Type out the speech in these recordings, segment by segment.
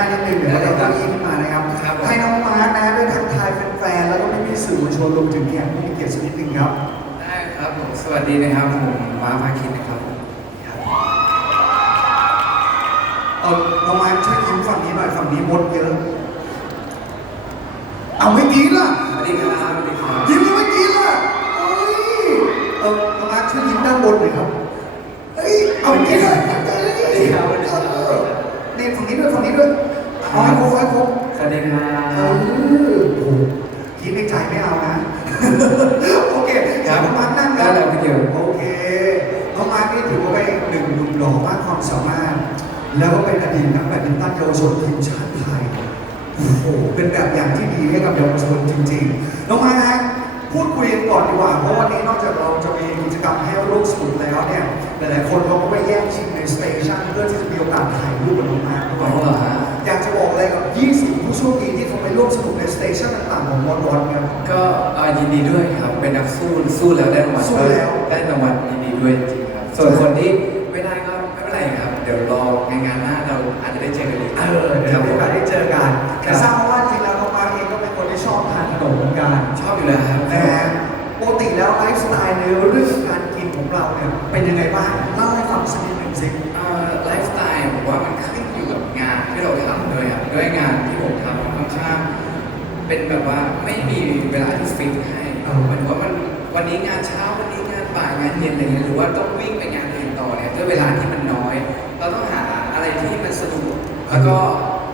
น้านิดนึงเดี๋ยวเราจะเอาเก้าอี้ขึ้นมานะครับครับผมให้น้องมาร์คนะได้ทักทายแฟนๆแล้วก็พี่ๆสื่อมวลชนรวมถึงแขกผู้มีเกียรติสักนิดนึงครับ ได้ครับผมสวัสดีนะครับผมม้าพาคินนะครับครับเออน้องมาร์คช่วยยิ้มฝั่งนี้หน่อยฝั่งนี้มดเยอะเอาไม่กินล่ะสวัสดีครับสวัสดีครับยิ้มแล้วไม่กินล่ะเอ้ยเออน้องมาร์คช่วยยิ้มด้านบนหน่อยครับ เยาวชนทีมชาติไทย โอ้โห เป็นแบบอย่างที่ดีให้กับเยาวชนจริงๆ น้องมาร์คฮะพูดคุยกันก่อนดีกว่าเพราะวันนี้นอกจากเราจะมีกิจกรรมให้ร่วมสนุกแล้วเนี่ยหลายๆคนเขาก็ไปแย่งชิงในสเตชันเพื่อที่จะมีโอกาสถ่ายรูปกับน้องมาร์คด้วอ๋ยอเหรอฮะอยากจะบอกอะไรกับ 20 ผู้โชคดีที่เขาไปร่วมสนุกในสเตชันต่างๆของวอนวอนครับก็อ่ายินดีด้วยครับ เป็นนักสู้สู้แล้วได้รางวัลสู้แล้ว ได้รางวัลยินดีด้วยจริงๆครับ ส่วนคนที่ไม่ได้ก็ไม่เป็นไรครับ เดี๋ยวรอในงานหน้าเราอาจจะได้เจอกันอีก เออเดี๋ยวครับมีผโอมกาสได้เจอกันครัแต่บทราบมาว่าจริงแล้วน้องมาร์คเองก็เป็นคนที่ชอบทานขนมเหมือนกันชอบอยู่แล้วครับนะฮะปกติแล้วไลฟ์สไตล์ในเรื่องการกินของเราเนี่ยเป็นยังไงบ้างเล่าให้ฟังสักนิดหนึ่งสิเอ่อไลฟ์สไตล์ผมว่ามันขึ้นอยู่กับงานที่เราทำด้วยครับด้วยงานที่ผมทำค่อนข้างเป็นแบบว่าไม่มีเวลาที่ฟิกให้หมายถึงว่ามันวันนี้งานเช้าวันนี้งานบ่ายงานเย็นอะไรเงี้ยหรือว่าต้องวิ่ง แล้วก็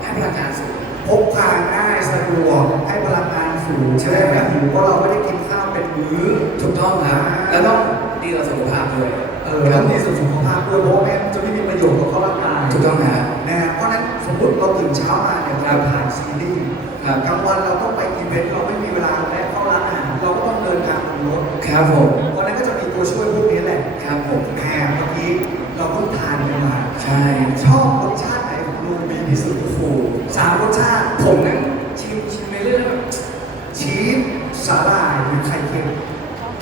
ให้พลังงานสูงพกพาง่ายสะดวกให้พลังงานสูงใช่ไหมไม่หิวเพราะเราไม่ได้กินข้าวเป็นมื้อถูกต้องครับแล้วต้องดีต่อสุขภาพด้วยเออแล้วมีสุขภาพด้วยเพราะว่าแม่งั้นจะไม่มีประโยชน์กับร่างกายถูกต้องครับนะฮะเพราะฉะนั้นสมมติเราตื่นเช้ามาเนี่ยเราถ่ายซีรีส์ครับกลางวันเราต้องไปอีเวนต์เราไม่มีเวลาแวะเข้าร้านอาหารเราก็ต้องเดินทางบนรถครับผมเพราะฉะนั้นก็จะมีตัวช่วยพวกนี้แหละ ครับผม แหมเมื่อกี้เราเพิ่งทานกันมา ใช่ ชอบรสชาติไหนของลูบีที่สุด โอ้โห สามรสชาติ ผมนั่งชิมชิมไปเรื่อยๆแบบ ชีสสาหร่ายหรือไข่เค็ม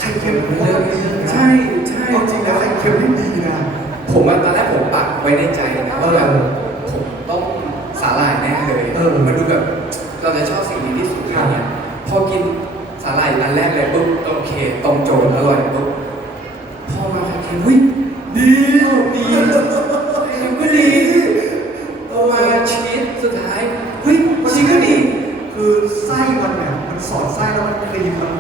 ไข่เค็มผมว่าดีนะ ใช่ใช่ เอาจริงแล้วไข่เค็มนี่ดีนะ ผมว่าตอนแรกผมปักไว้ในใจนะ เออ ว่าแบบผมต้อง สาหร่ายแน่เลยเออมันดูแบบเราจะชอบสิ่งนี้ที่สุดครับเนี่ยพอกินสาหร่ายอันแรกเลยปุ๊บโอเคตรงโจทย์อร่อยปุ๊บพอมาใครกินวิ่งดีดีก็ดีพอมาชีสสุดท้ายเฮ้ยชีสก็ดี คือไส้มันเนี่ยมันสอดไส้แล้วมันครีมมันแน่น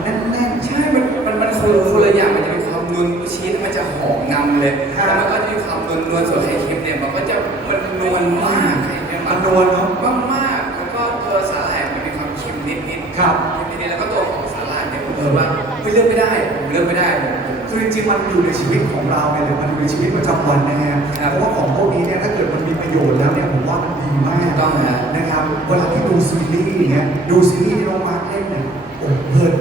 เลยครับแล้วมันก็จะมีความนวลนวลส่วนไข่เค็มเนี่ยมันก็จะมันนวลมากไข่เค็มมันนวลเนอะมากมากๆแล้วก็ตัวสาหร่ายมันมีความเค็มนิดนิดๆครับ เค็มนิดนิดๆแล้วก็ตัวของสาหร่ายเนี่ยผมรู้สึกว่าเฮ้ยเลือกไม่ได้ผมเลือกไม่ได้ผมผม คือจริงๆมันอยู่ในชีวิตของเราเนี่ยหรือมันอยู่ในชีวิตประจำวันนะฮะครับเพราะว่าของพวกนี้เนี่ยถ้าเกิดมันมีประโยชน์แล้วเนี่ยผมว่ามันดีมากถูกต้องฮะ นะครับเวลาที่ดูซีรีส์อย่างเงี้ยดูซีรีส์ที่น้องมาร์คเล่นเนี่ยโอ้เพลิน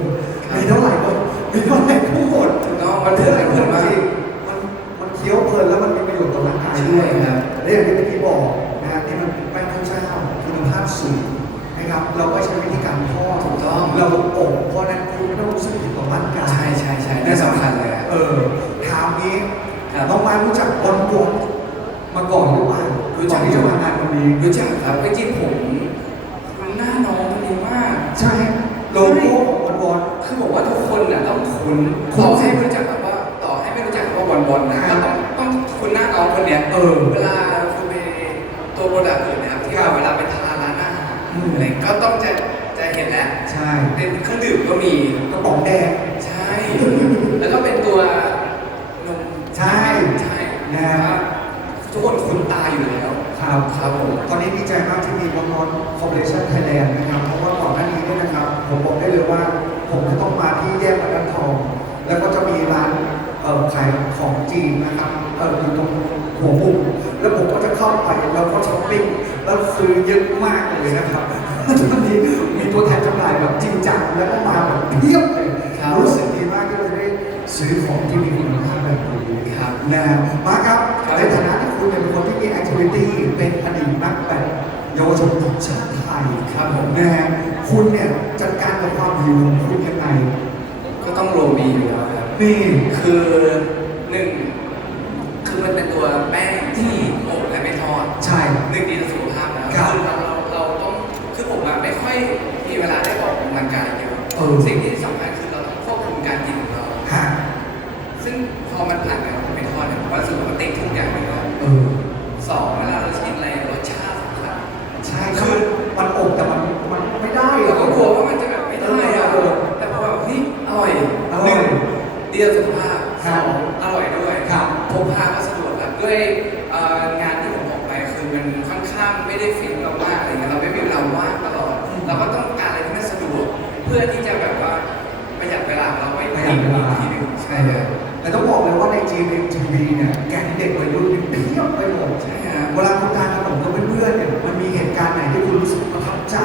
ครับจริงๆผมคุณหน้าน้องคนนี้มาก ใช่โลโก้ของบอลบอลคือบอกว่าทุกคนน่ะต้องคุ้นคุ้น ต่อให้ไม่รู้จักคำว่าต่อให้ไม่รู้จักคำว่าบอลบอลนะครัก็บต้องต้องคุ้นหน้าน้องคนเนี้ยเออ เวลาคุณไปตัวโปรดักต์อื่นนะครับที่ครับเวลาไปทานร้านอาหารอืมอะไรก็ต้องจะจะเห็นแล้วใช่เป็นเครื่องดื่มก็มี กระป๋องแดง ใช่ แล้วก็เป็นตัวนมใช่ ใช่นะฮะ ทุกคนคุ้นตาอยู่แล้ว ครับครับผมตอนนี้ดีใจมากที่มีบอลบอลคอร์ปอเรชั่นไทยแลนด์นะครับ เพราะว่าก่อนหน้านี้เนี่ยนะครับ ผมบอกได้เลยว่า ผมจะต้องมาที่แยกบรรทัดทอง แล้วก็จะมีร้านเอ่อขายของจีนนะครับเอ่ออยู่ตรงหัวมุมแล้วผมก็จะเข้าไปแล้วก็ช้อปปิ้งแล้วซื้อเยอะมากเลยนะครับตอนนี้มีตัวแทนจำหน่ายแบบจริงจังแล้วก็มาแบบเพียบเลยครับรู้สึกดีมากที่เราจะได้ซื้อของที่มีคุณภาพแบบนี้ครับนะมาครับครับในฐานะ ที่คุณเป็นคนที่มีแอคทิวิตี้เป็นอดีตนักแบดเยาวชนทีมชาติไทยครับผมนะฮะคุณเนี่ยจัดการกับความหิวของคุณยังไง ก็ต้องโรบีอยู่แล้วครับ นี่คือหนึ่งคือมันเป็นตัวแป้งที่อบและไม่ทอดใช่ หนึ่งดีต่อสุขภาพนะครับคือเราเราอยมีเวลาได้ออกกำลังกายเยอะเออ สิ่งที่ พกพาก็สะดวกครับด้วยเอ่องานที่ผมออกไปคือมันค่อนข้างไม่ได้ฟิตเรามากอะไรเงี้ยเราไม่มีเวลาว่างตลอด เราก็ต้องการอะไรที่มันสะดวก เพื่อที่จะแบบว่าประหยัดเวลาของเราไว้ประหยัดเวลาอีกทีหนึงใช่เลยแต่ต้องบอกเลยว่าใน GMTV เนี่ยแก๊งเด็กวัยรุ่นเนี่ยเพียบไปหมดใช่ครับเวลาคุณทานขนมกับเพื่อนๆเนี่ยมันมีเหตุการณ์ไหนที่คุณรู้สึกประทับใจ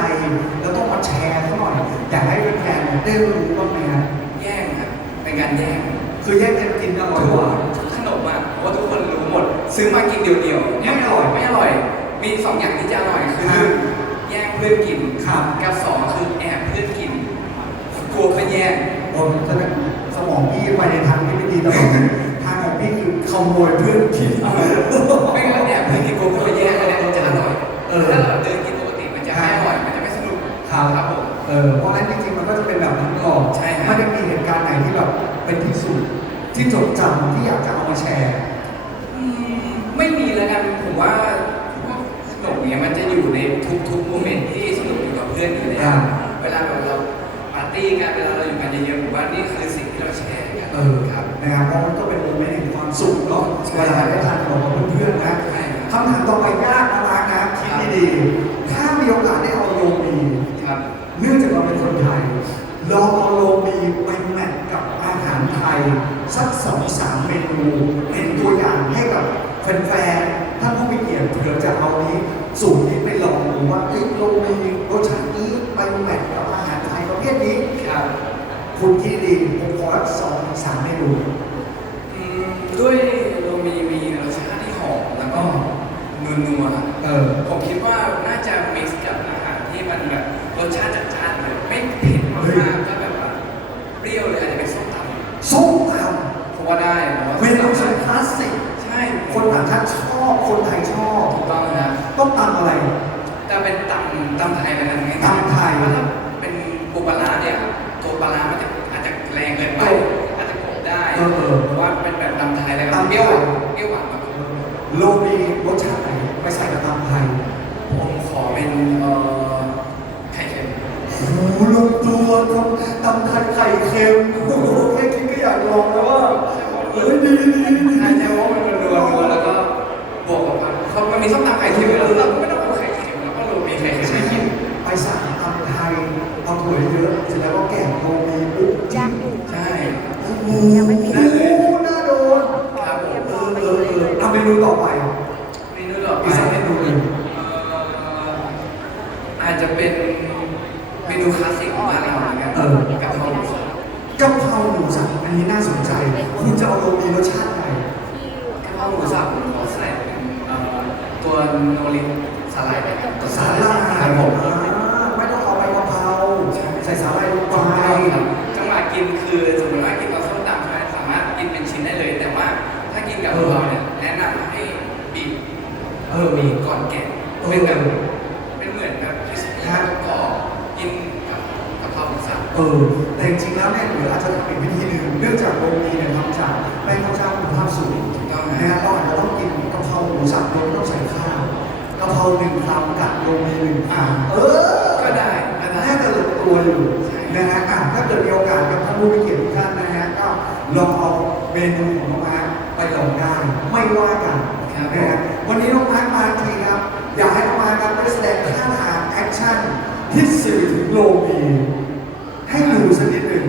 แล้วต้องมาแชร์เขาหน่อยอยากให้แฟนๆเนี่ยได้รู้บ้างไหมฮะแย่งครับเป็นการแย่งคือแยกกันกินอร่อยกว่าขน มอะเพราะว่าทุกคนรู้หมด ซื้อมากินเดียวๆไม่อร่อยไม่อร่อย มีสองอย่างที่จะอร่อยคือครับแย่งเพื่อนกินครับกับสองคือแอบเพื่อนกินกลัวเพื่อนแย่งโอ้ฉะนั้นสมองพี่ไปในทางที่ไม่ดีตลอดทางของพี่คือขโมยเพื่อนกินไม่งั้นแอบเพื่อนกินกลัวเพื่อนแย่งอันนี้มันจะอร่อยเออถ้าเราเดินกินปกติมันจะไม่อร่อยมันจะไม่สนุกครับครับผมเออเพราะฉะนั้นจริงๆมันก็จะเป็นแบบนั้นก่อนใช่ครับไม่ได้มีเหตุการณ์ไหนที่แบบเป็นที่สุดที่จดจำที่อยากจะเอา มาแชร์อืมไม่มีแล้วกันผมว่าพวกขนมเนี้ยมันจะอยู่ในทุกๆโมเมนต์ที่สนุกอยู่กับเพื่อนอยู่แล้วอ่า เวลาแบบเราปาร์ตี้กันเวลาเราอยู่กันเยอะๆผมว่านี่คือสิ่งที่เราแชร์กันเออครับ นะครับเพราะมันก็เป็นโมเมนต์แห่งความสุขเนาะใช่ เวลาได้ทานขนมกับเพื่อนๆนะใช่ครับ คำถามต่อไปยากนะมาร์คนะคิดดีๆถ้ามีโอกาสได้เอาโรมีครับเนื่องจากเราเป็นคนไทยลองเอาโรมีไปแมทกับอาหารไทยสักสองสามเมนู เป็นตัวอย่างให้กับแฟนๆท่านผู้มีเกียรติเผื่อจะเอานี้สูตรนี้ไปลองดูว่าเอ้ยโรมีรสชาตินี้ไปแมทกับอาหารไทยประเภทนี้ครับคุณที่ดีผมขอสองสามเมนู อืมด้วยเรามีมีรสชาติที่หอมแล้วก็นัว เออ ๆผมคิดว่าน่าจะมิกซ์กับอาหารที่มันแบบรสชาติจัดจ้านเลยไม่เผ็ดมากๆก็แบบว่าเปรี้ยวเลยอาจจะเป็นส้มตำ ส้มต ผมว่าได้ผมว่าำเมนูสุดคลาสสิก ใช่ คนต่างชาติชอบ คนไทยชอบ ถูกต้องนะ ต้องตำอะไร แต่เป็น ตำตำไทยเป็นอะไรง่ายๆตำไทยเพราะถ้าเป็นปูปลาร้าเนี่ยตัวปลาร้ามันจะอาจจะแรงเกินไปกลบอาจจะกลบได้เออเออเพราะว่าเป็นแบบตำไทยแล้วก็ตำไทยเปรี้ยวหวานเปรี้ยวหวานมากโรมีรสชาติไหนไปใส่กับตำไทยผมขอเป็นเอ่อไข่เค็มโอ้โหลงตัวตำตำไทยไข่เค็มโอ้โหแค่คิดก็อยากลองแล้วว่าเอ้ยดีดีดี อันนี้น่าสนใจ คุณจะเอาโรมีรสชาติไหนกะเพราหมูสับผมขอใส่เป็นเอ่อตัวโนริสไลด์นะครับตัวสาหร่ายครับผมอ่าไม่ต้องเอาใบกะเพราใส่สาหร่ายลงไปครับจังหวะกินคือสมมติว่ากินกับส้มตำใช่ไหมสามารถกินเป็นชิ้นได้เลย แต่ว่าถ้ากินกับกะเพราเนี่ยแนะนำให้บีบเออบีบก่อนแกะเออเป็นแบบเป็นเหมือนแบบคริสปี้กรอบกินกับกะเพราหมูสับ เออแต่จริงๆแล้วเนี่ยเดี๋ยวอาจจะทำอีกวิธีหนึ่งเนื่องจากโรมีเนี่ยทำจากแป้งข้าวเจ้าคุณภาพสูงถูกต้องไหมนะฮะเราอาจจะต้องกินกะเพราหมูสับโดยไม่ต้องใส่ข้าวกะเพราหนึ่งคำกับโรมีหนึ่งคำเออก็ได้ก็ได้น่าจะลงตัวอยู่นะฮะอะถ้าเกิดมีโอกาสกับท่านผู้มีเกียรติทุกท่านนะฮะก็ลองเอาเมนูของน้องมาร์คไปลองได้ไม่ว่ากันนะฮะวันนี้น้องมาร์คมาทีครับ อยากให้น้องมาร์คครับได้แสดงท่าทางแอคชั่นที่สื่อถึงโลมี ให้ดูสักนิดหนึ่ง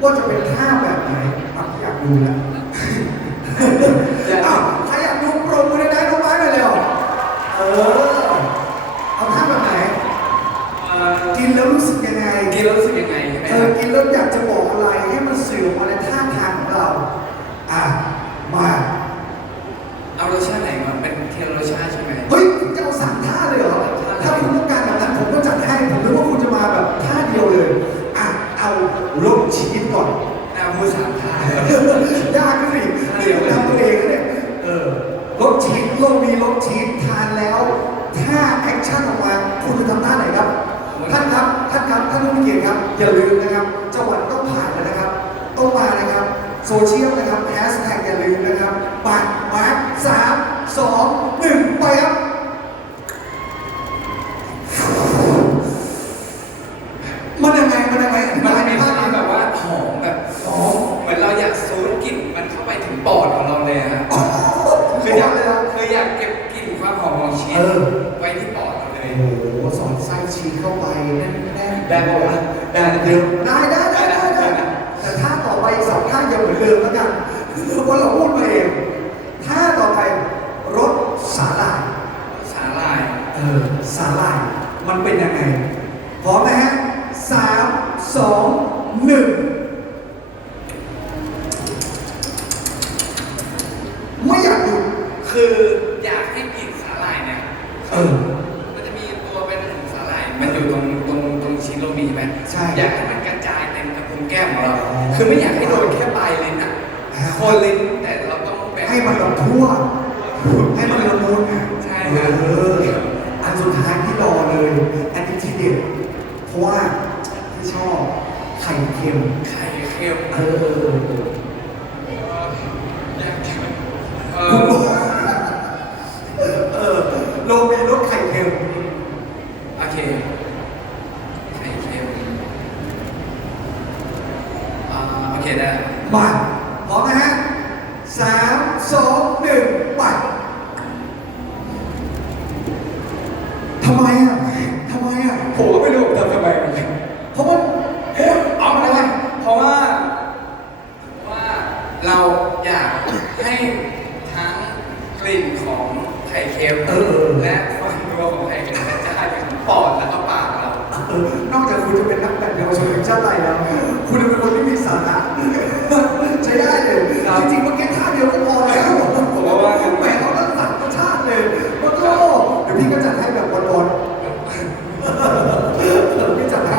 ว่าจะเป็นท่าแบบไหนอะอยากดูแล้วอ้าวใครอยากดูโปรโมทได้น้องมาร์คเลยเหรอเออเอาท่าแบบไหนเอ่อกินแล้วรู้สึกยังไงกินแล้วรู้สึกยังไงใช่ไหมเอคอรับกินแล้วอยากจะบอกอะไรให้มันสื่อออกมาในท่า ชีสทานแล้วถ้าแอคชั่นออกมาคุณจะทำท่าไหนครับ ท่านครับ ท่านครับท่านผู้มีเกียรติครับ อย่าลืมนะครับ จังหวัดต้องผ่านแล้วนะครับ ต้องมานะครับ โซเชียลนะครับแฮชแท็กอย่าลืมนะครับปัดมาร์คสามสองหนึ่งไปครับมันยังไงมันยังไงมันมีคภาวามพแบบว่าหอมแบบหอมเหมือนเราอยากสูดกลิ่นมันเข้าไปถึงปอดของเราเลยฮะคืออยากเลยนะคืออยากเก็บกลิ่นความหอมของชีส เข้าไปแน่นแน่นได้บอกว่าได้เดี๋ยวได้ได้ได้ได้ได้แต่ท่าต่อไปอีกสองท่าอย่าเหมือนเดิมแล้วกันเพราะเราพูดมาเองท่าต่อไปรถสาหร่ายสาลายเออสาหร่ายมันเป็นยังไงพร้อมนะฮะสามสองหนึ่งไม่อยากหยุด คืออยากให้กลิ่นสาลายเนี่ย เออ มันจะมีตัวเป็นสาลายมันอยู่ตรงตรงตรงชิ้นโลมีใช่ไหม ใช่ อยากให้มันกระจายเต็มกระพุ้งแก้มของเรา อ๋อ คือไม่อยากให้โดนแค่ปลายลิ้นอะ อ่า โคนลิ้นแต่เราต้องแบ่ง ให้มันแบบทั่ว ให้มันละมุน ใช่ เอ ครับ ออันสุด ท้ายที่รอเลย อันนี้ทีเด็ดเพราะว่าที่ชอบไข่เค็ม ไข่เค็มเออเออเออเอออยากกินเอคุณอบอกเออโรงเรียนรสไข่เค็มโอเคไข่เค็มอ่าโอเคได้มาพร้อมนะฮะสามสองหนึ่งไปทำไมอะทำไมอะ ผมก็ไม่รู้ผมทำทำไมเหมือนกัน เพราะว่าโอ้ เอาไม่ได้เพราะว่าเพราะว่าเราอยากให้ทั้งกลิ่นของไข่เค็ม เออเออ และความนัวของไข่เค็มกระจายไปถึงปอดแล้วก็ปากเรา เออนอกจากคุณจะเป็นนักแบดเยาวชนทีมชาติไทยแล้ว คุณจะเป็นคนที่มีสาระ ใช้ได้เลย ครับ จริงๆเมื่อกี้ท่าเดียวก็พอแล้ว ผมว่าว่ากัน แหมเขาตั้งสามรสชาติเลยโอ้โหเดี๋ยวพี่ก็จัดให้แบบร้อนๆ พี่จัดให้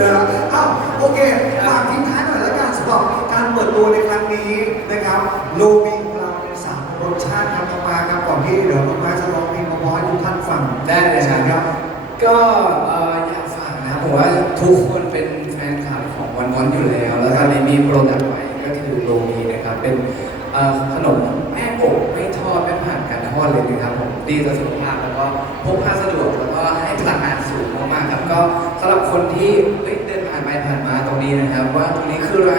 นะอ้าวโอเคฝากทิ้งท้ายหน่อยแล้วกันสำหรับการเปิดตัวในครั้งนี้นะครับโลบีของเราในสามรสชาติครับมาครับก่อนที่เดี๋ยวน้องมาจะร้องเพลงมาบอกให้ทุกท่านฟัง ได้เลย ใช่ครับ ก็เอ่ออยากฝากนะครับผมว่าทุกคนเป็นแฟนคลับของวันวันอยู่แล้ว แล้วตอนนี้มีโปรดักต์ใหม่ก็คือโรมีนะครับ เป็นเอ่อขนมแม่อบไม่ทอดไม่ผ่านการทอดเลยนะครับผมดีต่อสุขภาพแล้วก็พกพาสะดวกแล้วก็ให้พลังงานสูงมากๆครับก็สำหรับคนที่เฮ้ยเดินผ่านไปผ่านมาตรงนี้นะครับ ว่าตรงนี้คืออะไร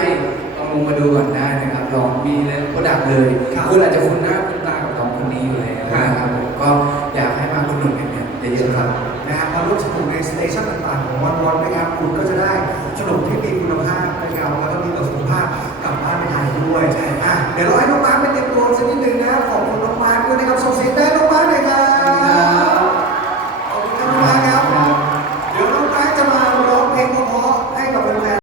ลองลงมาดูก่อนได้นะครับลองมีเลยโปรดักต์เลยครับคุณอาจจะคุ้นหน้าคุ้นตากับน้องคนนี้อยู่แล้วนะครับผมก็อยากให้มาคุณหนุนกันเนี่ยเยอะๆครับ นะฮะมาร่วมสนุกในสเตชันต่างๆของวันวันนะครับ คุณก็จะได้สนุกที่มีคุณภาพ